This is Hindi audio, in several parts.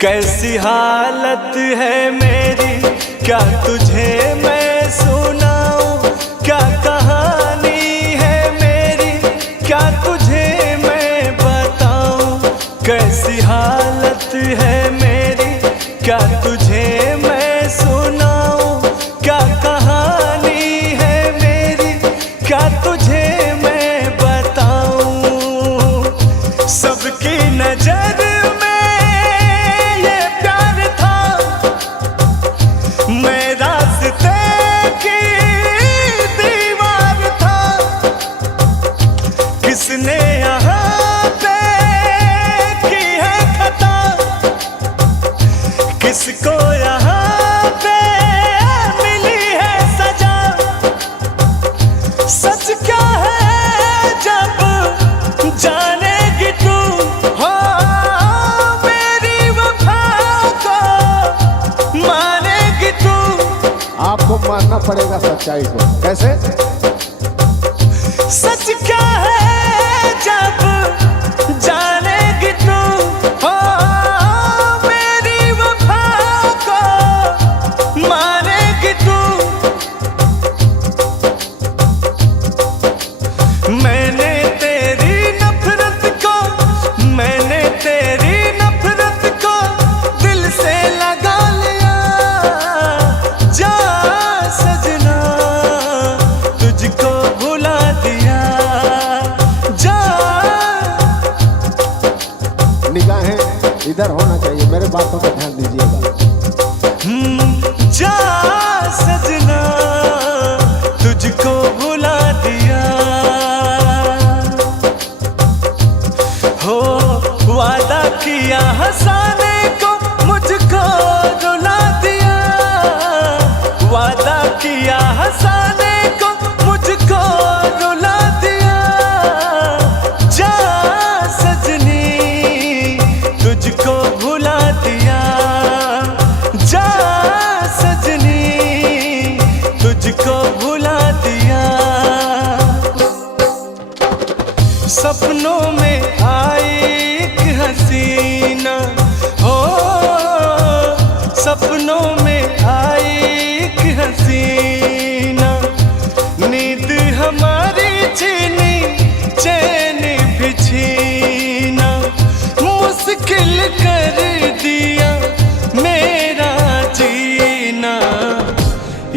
कैसी हालत है मेरी, क्या तुझे मैं सुनाऊं, क्या कहानी है मेरी, क्या तुझे मैं बताऊं। कैसी हालत है मेरी, क्या तुझे मैं सुनाऊं, क्या कहानी है मेरी, क्या तुझे मैं बताऊं। सबकी नजर में ये प्यार था, मैं रास्ते की दीवार था। किसने यहाँ पे की है खता, किसको यहाँ पे मिली है सजा। सच क्या है जब जानेगी तू, हो मेरी वफा को मानेगी तू। आपको मानना पड़ेगा सच्चाई को। कैसे? सच क्या है जब जानेगी तू, हो मेरी वफा को मानेगी तू। मैंने तेरी नफरत को, मैंने तेरी नफरत को दिल से लगा लिया। जा सजना तुझको भुला दिया, जा। निगाहें इधर होना चाहिए, मेरे बातों पर ध्यान दीजिएगा। जा सजना तुझको भुला दिया। हो वादा किया हंसाने को, मुझको रुला दिया। वादा किया हंसाने को, मुझको रुला दिया। जा सजनी तुझको भुला दिया, जा सजनी तुझको भुला दिया। सपनों में आई एक हसीना, हो सपनों में आई एक हसीना। नींद हमारी छीनी, चैन भी छीना। मुश्किल कर दिया मेरा जीना।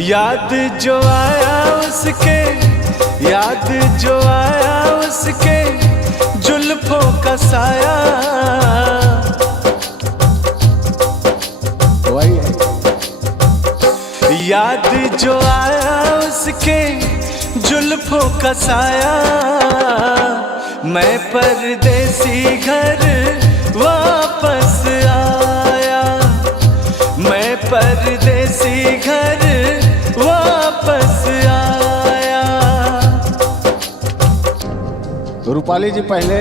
याद जो आया उसके, याद जो आया उसके जुल्फों का साया। वही है। याद जो आया उसके जुल्फों का साया। मैं परदेसी घर वापस आया, मैं परदेसी घर वापस आया। रूपाली जी, पहले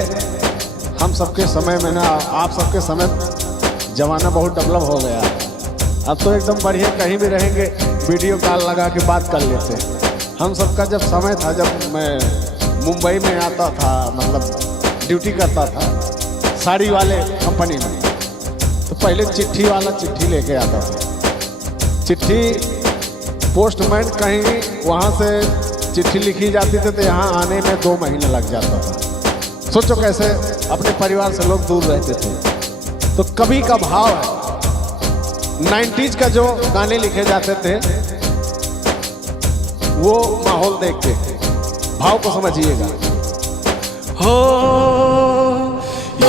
हम सबके समय में ना, आप सबके समय जमाना बहुत डेवलप हो गया। अब तो एकदम बढ़िया, कहीं भी रहेंगे वीडियो कॉल लगा के बात कर लेते हैं। हम सबका जब समय था, जब मैं मुंबई में आता था, मतलब ड्यूटी करता था साड़ी वाले कंपनी में, तो पहले चिट्ठी वाला चिट्ठी लेके आता था। चिट्ठी पोस्टमैन कहीं वहाँ से चिट्ठी लिखी जाती थी, तो यहाँ आने में 2 महीने लग जाता था। सोचो कैसे अपने परिवार से लोग दूर रहते थे। तो कभी का भाव है, 90s का जो गाने लिखे जाते थे, वो माहौल देख के भाव को समझिएगा। हो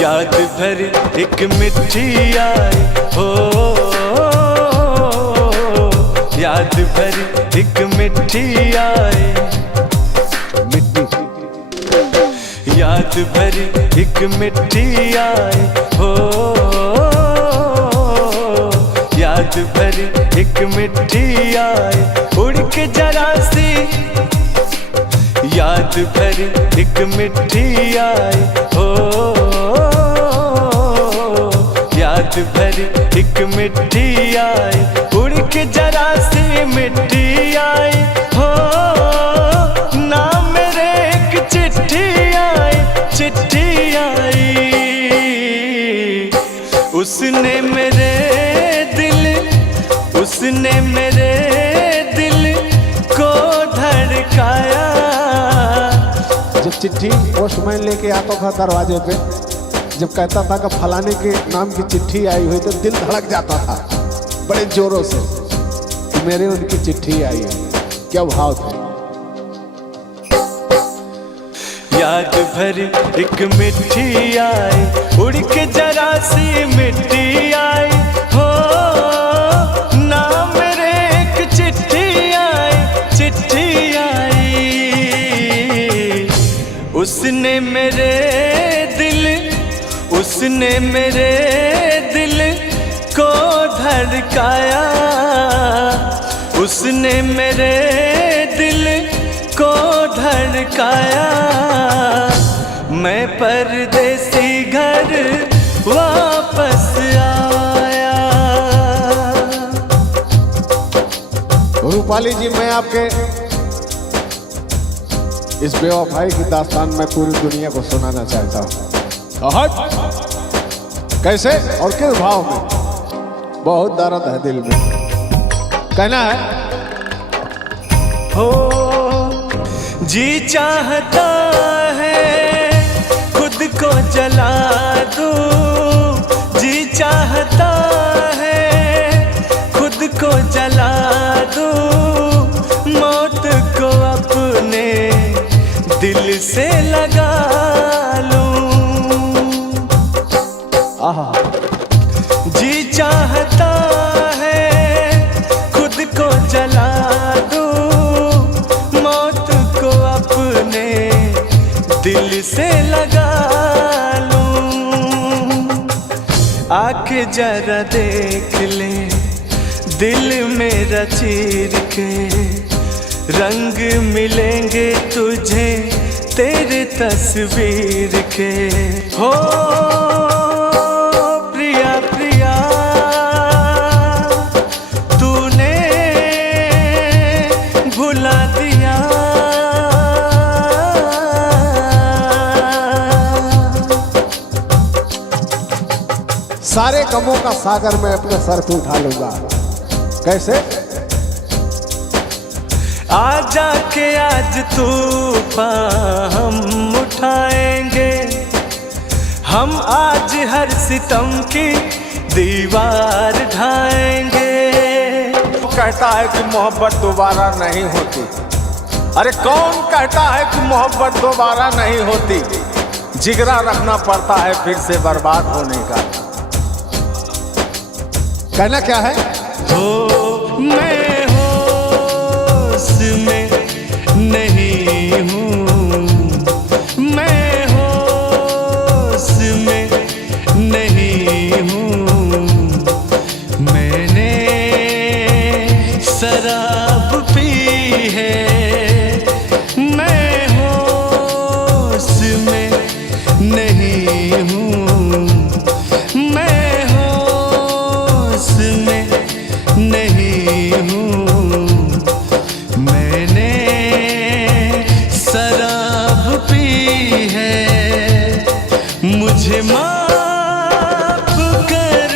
याद भरी एक मिट्टी आई, हो याद भरी एक मिट्टी आई। मिट्टी याद भरी एक मिट्टी आई, हो याद भरी एक मिट्टी आई। उड़ के जरा सी याद भरी एक मिट्टी आई, हो याद भरी एक मिट्टी आई। उड़ के जरा सी मिट्टी आई, हो नाम मेरे एक चिट्ठी आई, चिट्ठी आई। उस उसने मेरे दिल को धड़काया। जब चिट्ठी पोस्टमैन लेके आता था दरवाजे पे, जब कहता था कि फलाने के नाम की चिट्ठी आई हुई, तो दिल धड़क जाता था बड़े जोरों से कि मेरे उनकी चिट्ठी आई है। क्या भाव थे। याद भरी एक मिट्टी आई, उड़ के जरा सी मिट्टी आई। हो ना मेरे एक चिट्ठी आई। उसने मेरे दिल को धड़काया। उसने मेरे दिल को धड़काया। मैं परदेसी घर वापस आया। रूपाली जी, मैं आपके इस बेवफाई की दास्तान में पूरी दुनिया को सुनाना चाहता हूँ। कैसे और किस भाव में? बहुत दर्द है दिल में। कहना है, हो जी चाहता है खुद को जला दूं। जी चाहता है खुद को जला दूं। मौत को अपने दिल से लगा लूं। आहा। जी चाहता है खुद को जला दूं। मौत को अपने दिल से लगा लूं। आके जरा देख ले दिल मेरा चीर के। रंग मिलेंगे तुझे तेरे तस्वीर के। हो प्रिया प्रिया, तूने भुला दिया। सारे गमों का सागर मैं अपने सर पे उठा लूंगा। कैसे? आजा के आज तूफान हम उठाएंगे। हम आज हर सितम की दीवार ढाएंगे। कहता है कि मोहब्बत दोबारा नहीं होती। अरे कौन कहता है कि मोहब्बत दोबारा नहीं होती? जिगरा रखना पड़ता है फिर से बर्बाद होने का। कहना क्या है? हो मैं होश में नहीं हूँ। मैं होश में नहीं हूँ। मैंने शराब पी है। मैं होश में नहीं हूँ। मैं होश में नहीं हूँ। मैंने शराब पी है। मुझे माफ कर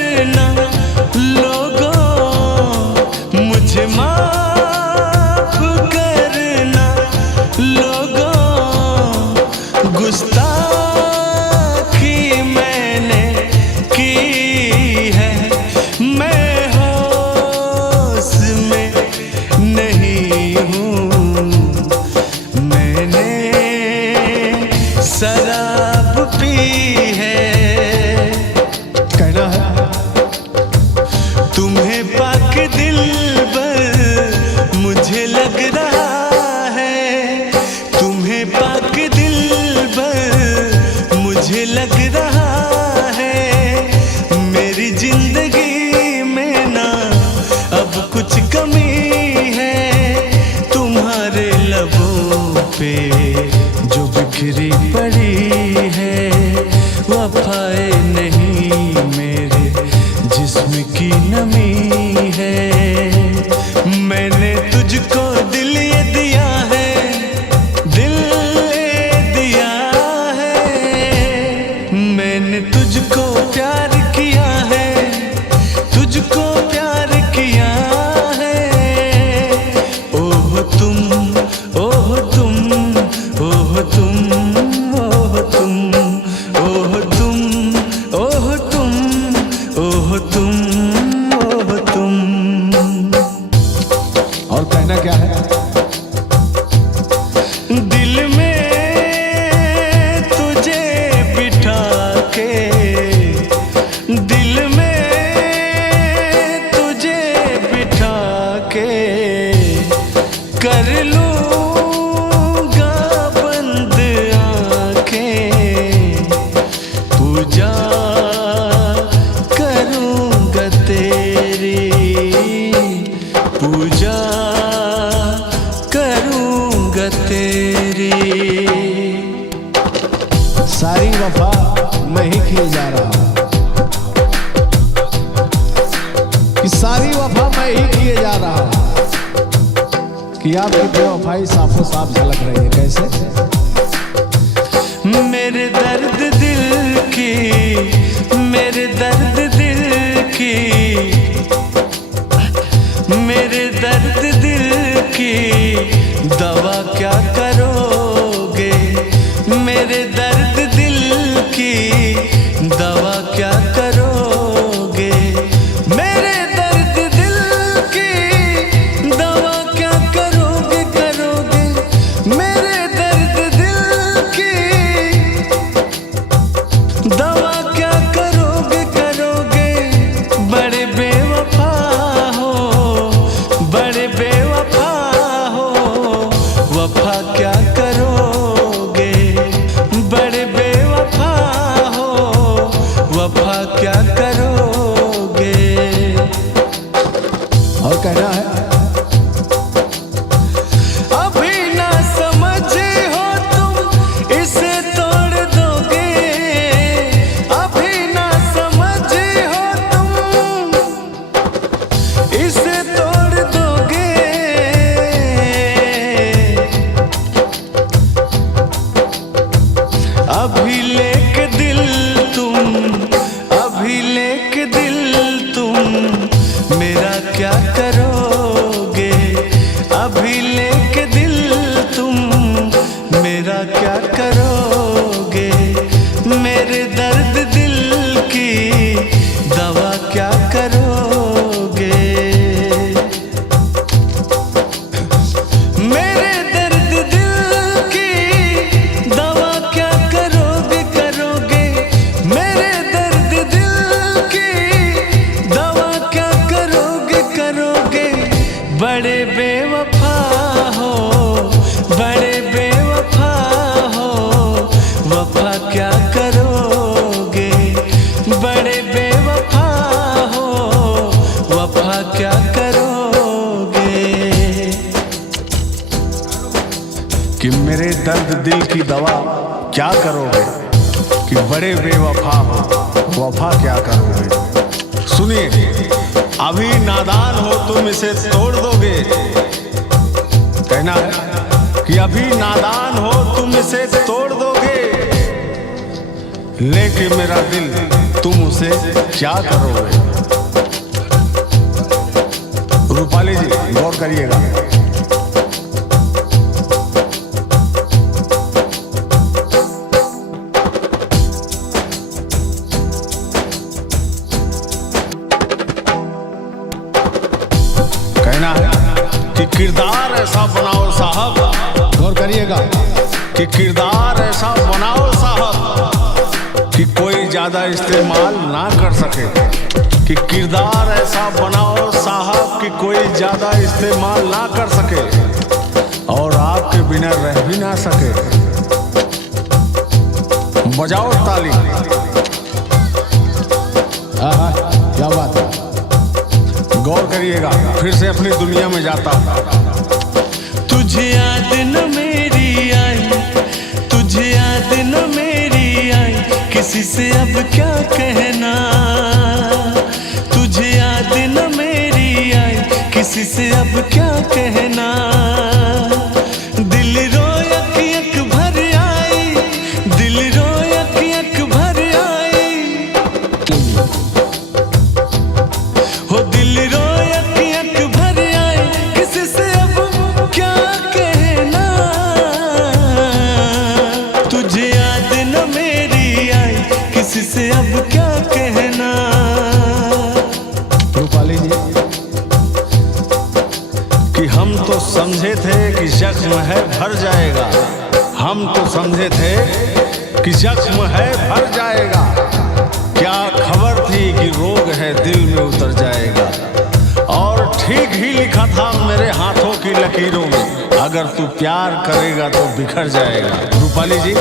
कि सारी वफा मैं ही किए जा रहा हूं, कि आपकी बेवफाई साफो साफ झलक रही है। कैसे? मेरे दर्द दिल की, मेरे दर्द दिल की, मेरे दर्द दिल की दवा क्या करोगे? मेरे दर्द दिल की दवा क्या करोगे? मेरे दर्द दिल की दवा क्या करोगे? करोगे मेरे दर्द दिल की दवा क्या करोगे? करोगे बड़े बेवफा हो, बड़े बेवफा हो, वफा क्या करोगे? बड़े बेवफा हो, वफा क्या करोगे? और कहना है अभी ना समझे हो तुम इसे तोड़ दोगे, अभी ना समझे हो तुम इसे तोड़ दोगे। अभी लेके दिल तुम, अभी लेके दिल तुम मेरा क्या करोगे? अभी लेके दिल तुम मेरा क्या करोगे? मेरे दर्द दिल की दवा क्या करोगे? मेरे दर्द दिल की दवा क्या करोगे? करोगे मेरे दर्द दिल की दवा क्या करोगे? करोगे बड़े बेवफा हो, बड़े बेवफा हो, वफा क्या करोगे? बड़े बेवफा हो, वफा क्या करोगे? कि मेरे दर्द दिल की दवा क्या करोगे, कि बड़े बेवफा हो, वफा क्या करोगे? सुनिए, अभी नादान हो तुम इसे तोड़ दोगे। कहना है कि अभी नादान हो तुम इसे तोड़ दोगे, लेकिन मेरा दिल तुम उसे क्या करोगे? रूपाली जी गौर करिएगा। कहना है कि किरदार ऐसा बनाओ साहब, गौर करिएगा, कि किरदार ऐसा बनाओ साहब कि कोई ज्यादा इस्तेमाल ना कर सके, कि किरदार ऐसा बनाओ साहब कि कोई ज्यादा इस्तेमाल ना कर सके और आपके बिना रह भी ना सके। बजाओ ताली। क्या बात है, गौर करिएगा। फिर से अपनी दुनिया में जाता हूं। तुझे याद न मेरी आई, तुझे याद न मेरी आई, किसी से अब क्या कहना? तुझे याद न मेरी आई, किसी से अब क्या कहना? दिल रोयक यक भर आई, दिल रोयक यक भर आई, हो दिल रोयक यक भर आई, किसी से अब क्या कहना? तुझे याद न मेरी आई, किसी से अब क्या कहना? रूपाली जी, कि हम तो समझे थे कि जख्म है भर जाएगा, हम तो समझे थे कि जख्म है भर जाएगा, क्या खबर थी कि रोग है दिल में उतर जाएगा। और ठीक ही लिखा था मेरे हाथों की लकीरों में, अगर तू प्यार करेगा तो बिखर जाएगा। रूपाली जी,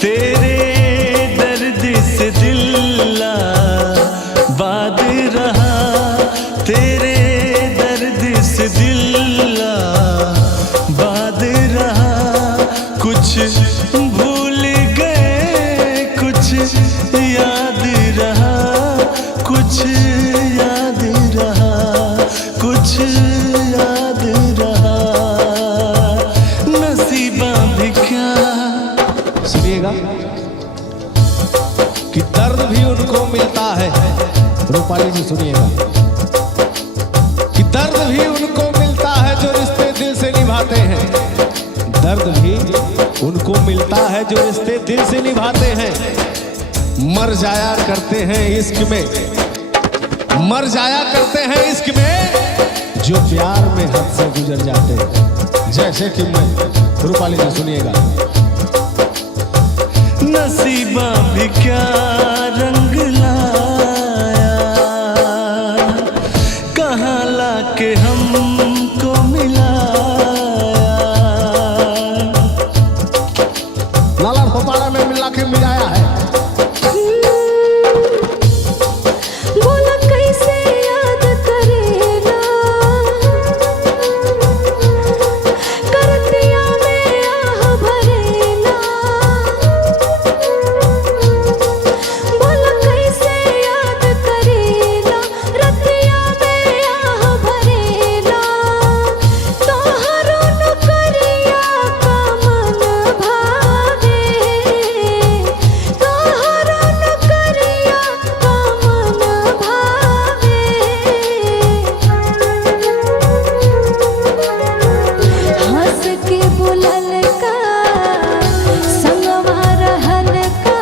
तेरे दर्द से दिल बाद रहा, तेरे दर्द से दिल बाद रहा, कुछ भूल गए कुछ याद रहा, कुछ उनको मिलता है। रूपाली जी सुनिएगा कि दर्द भी उनको मिलता है जो रिश्ते दिल से निभाते हैं। दर्द भी उनको मिलता है जो रिश्ते दिल से निभाते हैं। मर जाया करते हैं इश्क में, मर जाया करते हैं इश्क में जो प्यार में हद से गुजर जाते हैं। जैसे कि मैं, रूपाली जी सुनिएगा। नसीबा भी क्या रंग लाया, कहाँ लाके हमको मिलाया। नाला भोपाड़ा में मिला के मिलाया है। बोला कैसे याद करेगा, करतिया में आह भरेला। बोला कैसे याद करेला, रतिया में आह भरेला। तोहरो नौकरिया का मन भावे, तोहरो नौकरिया का मन भावे। हंस के बोलल का, संगवा रहल का,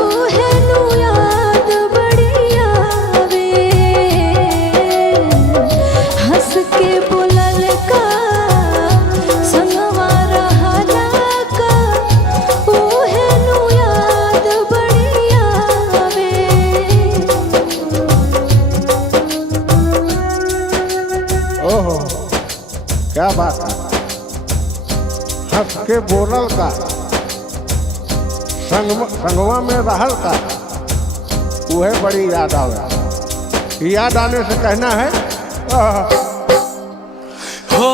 ओहे नु याद बड़ी आवे। हंस के बोलल का, संगवा रहल का, ओहे नु याद बड़ी आवे। ओहो, क्या बात है। हंस के बोलल का, संगवा में रहल का, वह बड़ी याद आवे। याद आने से कहना है हो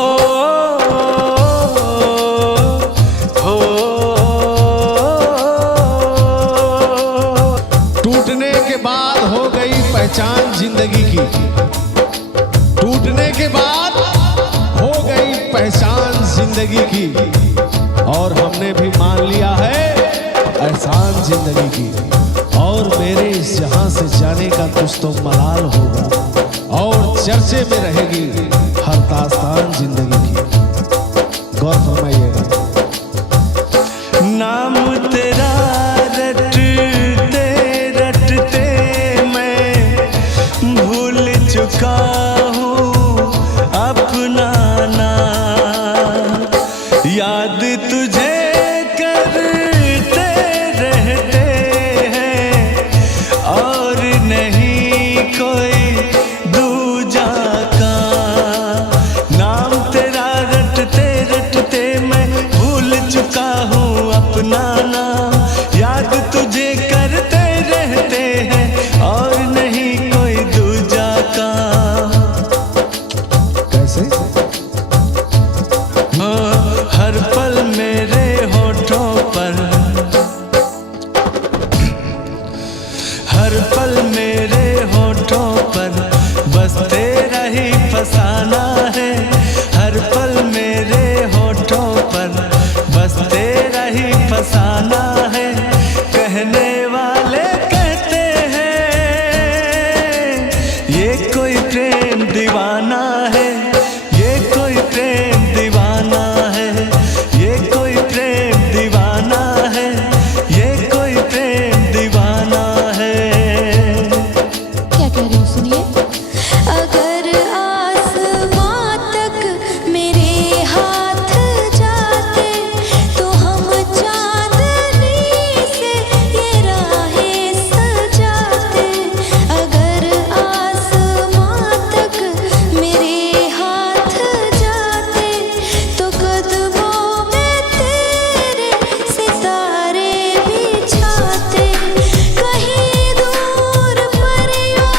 हो टूटने के बाद हो गई पहचान जिंदगी की। टूटने के बाद हो गई पहचान जिंदगी की, और हमने भी मान लिया है एहसान जिंदगी की। और मेरे इस जहां से जाने का कुछ तो मलाल होगा, और चर्चे में रहेगी हर दास्तान जिंदगी की। गौर फरमाइएगा। नाम तेरा रटते रटते मैं भूल चुका हूँ अपना नाम। याद तुझे करते रहते हैं और नहीं कोई दूजा का। नाम तेरा रटते रटते मैं भूल चुका हूँ अपना नाम। याद तुझे करते रहते हैं और नहीं कोई दूजा का। कैसे? हाँ, हर पल मेरे होठों पर, हर पल मेरे होठों पर बस तेरा ही फसाना है। हर पल मेरे होठों पर बस तेरा ही फसाना है। कहने वाले कहते हैं ये कोई प्रेम दीवाना है, ये कोई प्रेम दीवाना है, ये कोई प्रेम दीवाना है, ये कोई प्रेम दीवाना है। क्या कह रही हूँ सुनिए। अगर आसमां तक मेरे हाथ जाते तो हम चांदनी से ये राहें सजाते। अगर आसमां तक मेरे हाथ जाते तो कदमों में तेरे सितारे बिछाते। कहीं दूर परियों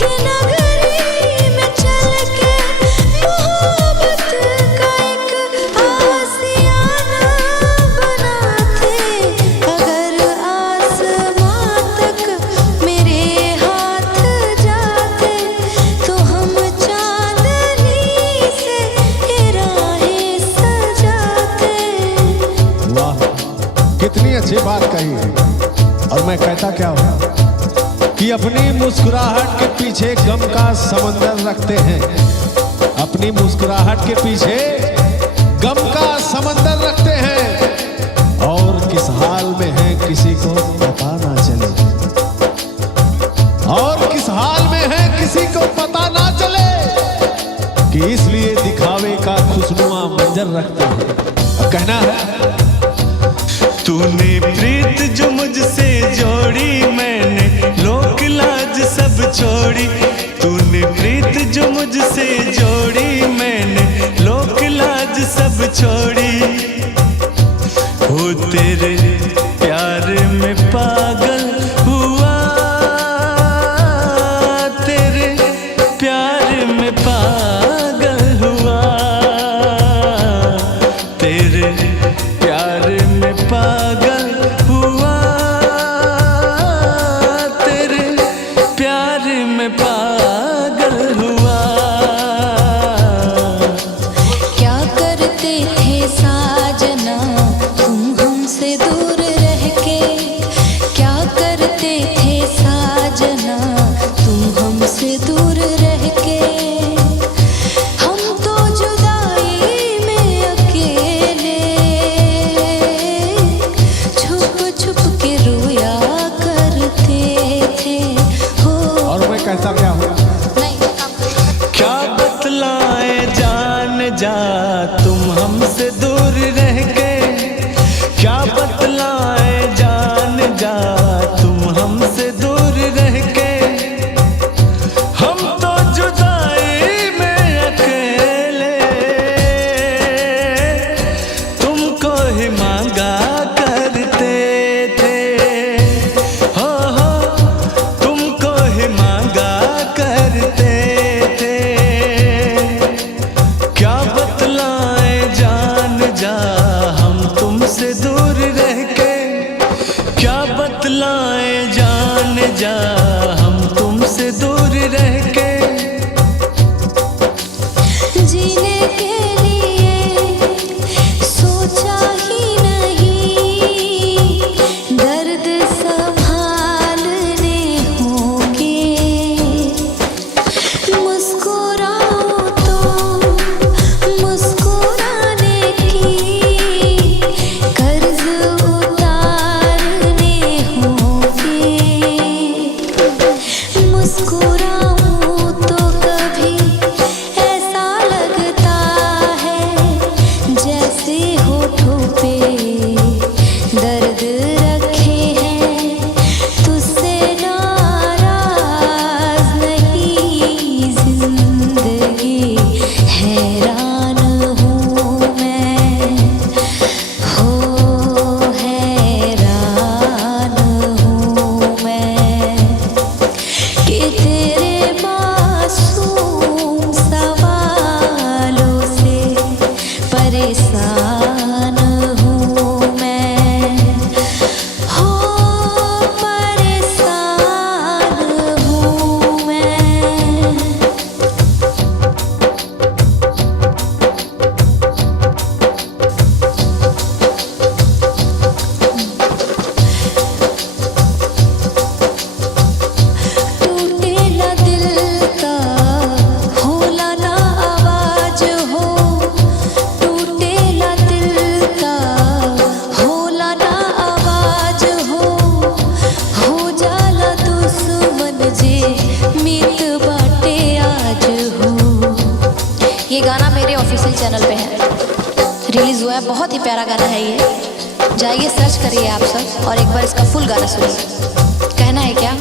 की नगरी में चल के मोहब्बत का एक आशियाना बनाते। अगर आसमां तक मेरे हाथ जाते तो हम चांदनी से ये राहें सजाते। वाह, कितनी अच्छी बात कही है। और मैं कहता क्या हूं कि अपनी मुस्कुराहट के पीछे गम का समंदर रखते हैं, अपनी मुस्कुराहट के पीछे गम का समंदर रखते हैं, और किस हाल में है किसी को पता ना चले, और किस हाल में है किसी को पता ना चले, कि इसलिए दिखावे का खुशनुमा मंजर रखते हैं। कहना है तूने प्रीत जो मुझसे जोड़ी, मैंने लोक लाज सब छोड़ी। तूने प्रीत जो मुझसे जोड़ी, मैंने लोक लाज सब छोड़ी। हो तेरे प्यार में पागल हुआ, तेरे प्यार में पागल हुआ, तेरे प्यार में पागल हुआ, तेरे प्यार में पागल हुआ। क्या करते थे साजना तुम हमसे दूर रह के, क्या करते थे साजना तुम हमसे दूर रह के। हम तो जुदाई में अकेले छुप छुप के रोया करते थे हो। और मैं कहता क्या हूं, क्या बतलाए जान जा तुम हमसे दूर रह के, क्या बतलाए जान जा तुम हमसे दूर रह के। हम तो जुदाई में अकेले तुमको ही मांगा करते थे, हो तुमको ही मांगा करते थे। क्या बतलाए जान जा हम तुमसे दूर रह के, क्या बतलाए जान जा हम तुमसे दूर रह के। जीने के लिए सोचा ही नहीं, दर्द संभालने होंगे। मुस्कुराओ तो मुस्कुराने की कर्ज उतारने होंगे। मुस्कुराऊं तो कभी ऐसा लगता है जैसे होठों पे दर्द रखे हैं। तुझसे नाराज नहीं जिंदगी हैरान हूँ मैं, हो हैरान हूँ मैं कि तेरे मासूम सवालों से परेशान हूँ मैं, हो परेशान हूँ मैं। टूटे ना दिल का होला ना आवाज हो, टूटे ना दिल का होला ना आवाज हो जाला दुश्मन जे मीत बाटे आज हो। ये गाना मेरे ऑफिशियल चैनल पे है, रिलीज हुआ है, बहुत ही प्यारा गाना है ये। जाइए सर्च करिए आप सब और एक बार इसका फुल गाना सुनिए। कहना है क्या,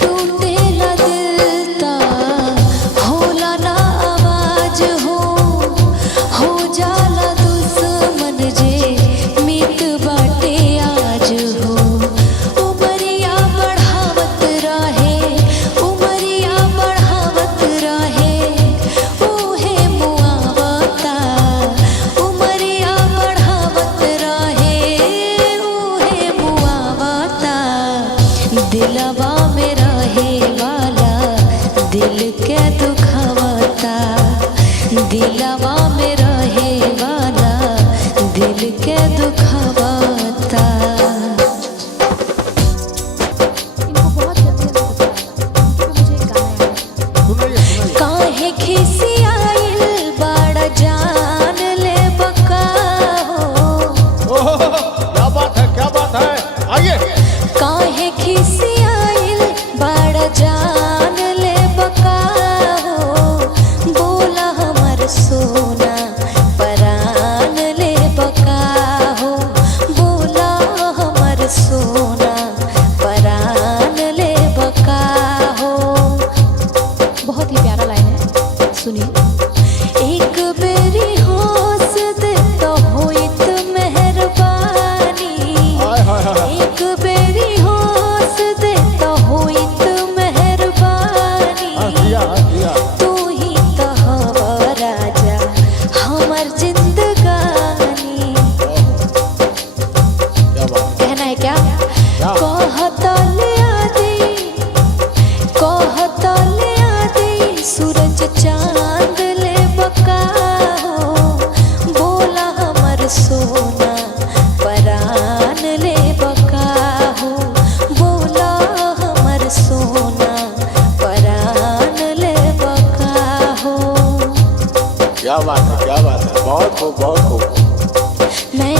टूटे ना दिल का होला ना आवाज हो जाला दुश्मन जे मीत बाटे आज हो। उमरिया बढ़ावत रहे, उमरिया बढ़ावत रहे, ऊहे मुआवता। उमरिया बढ़ावत रहे, ऊहे मुआवता। दिलवा में रहे वाला दिल के दुखावता, दिलवा में रहे वाला दिल के दुखावता। क्या बात है, क्या बात है, बहुत खूब बहुत खूब। मैं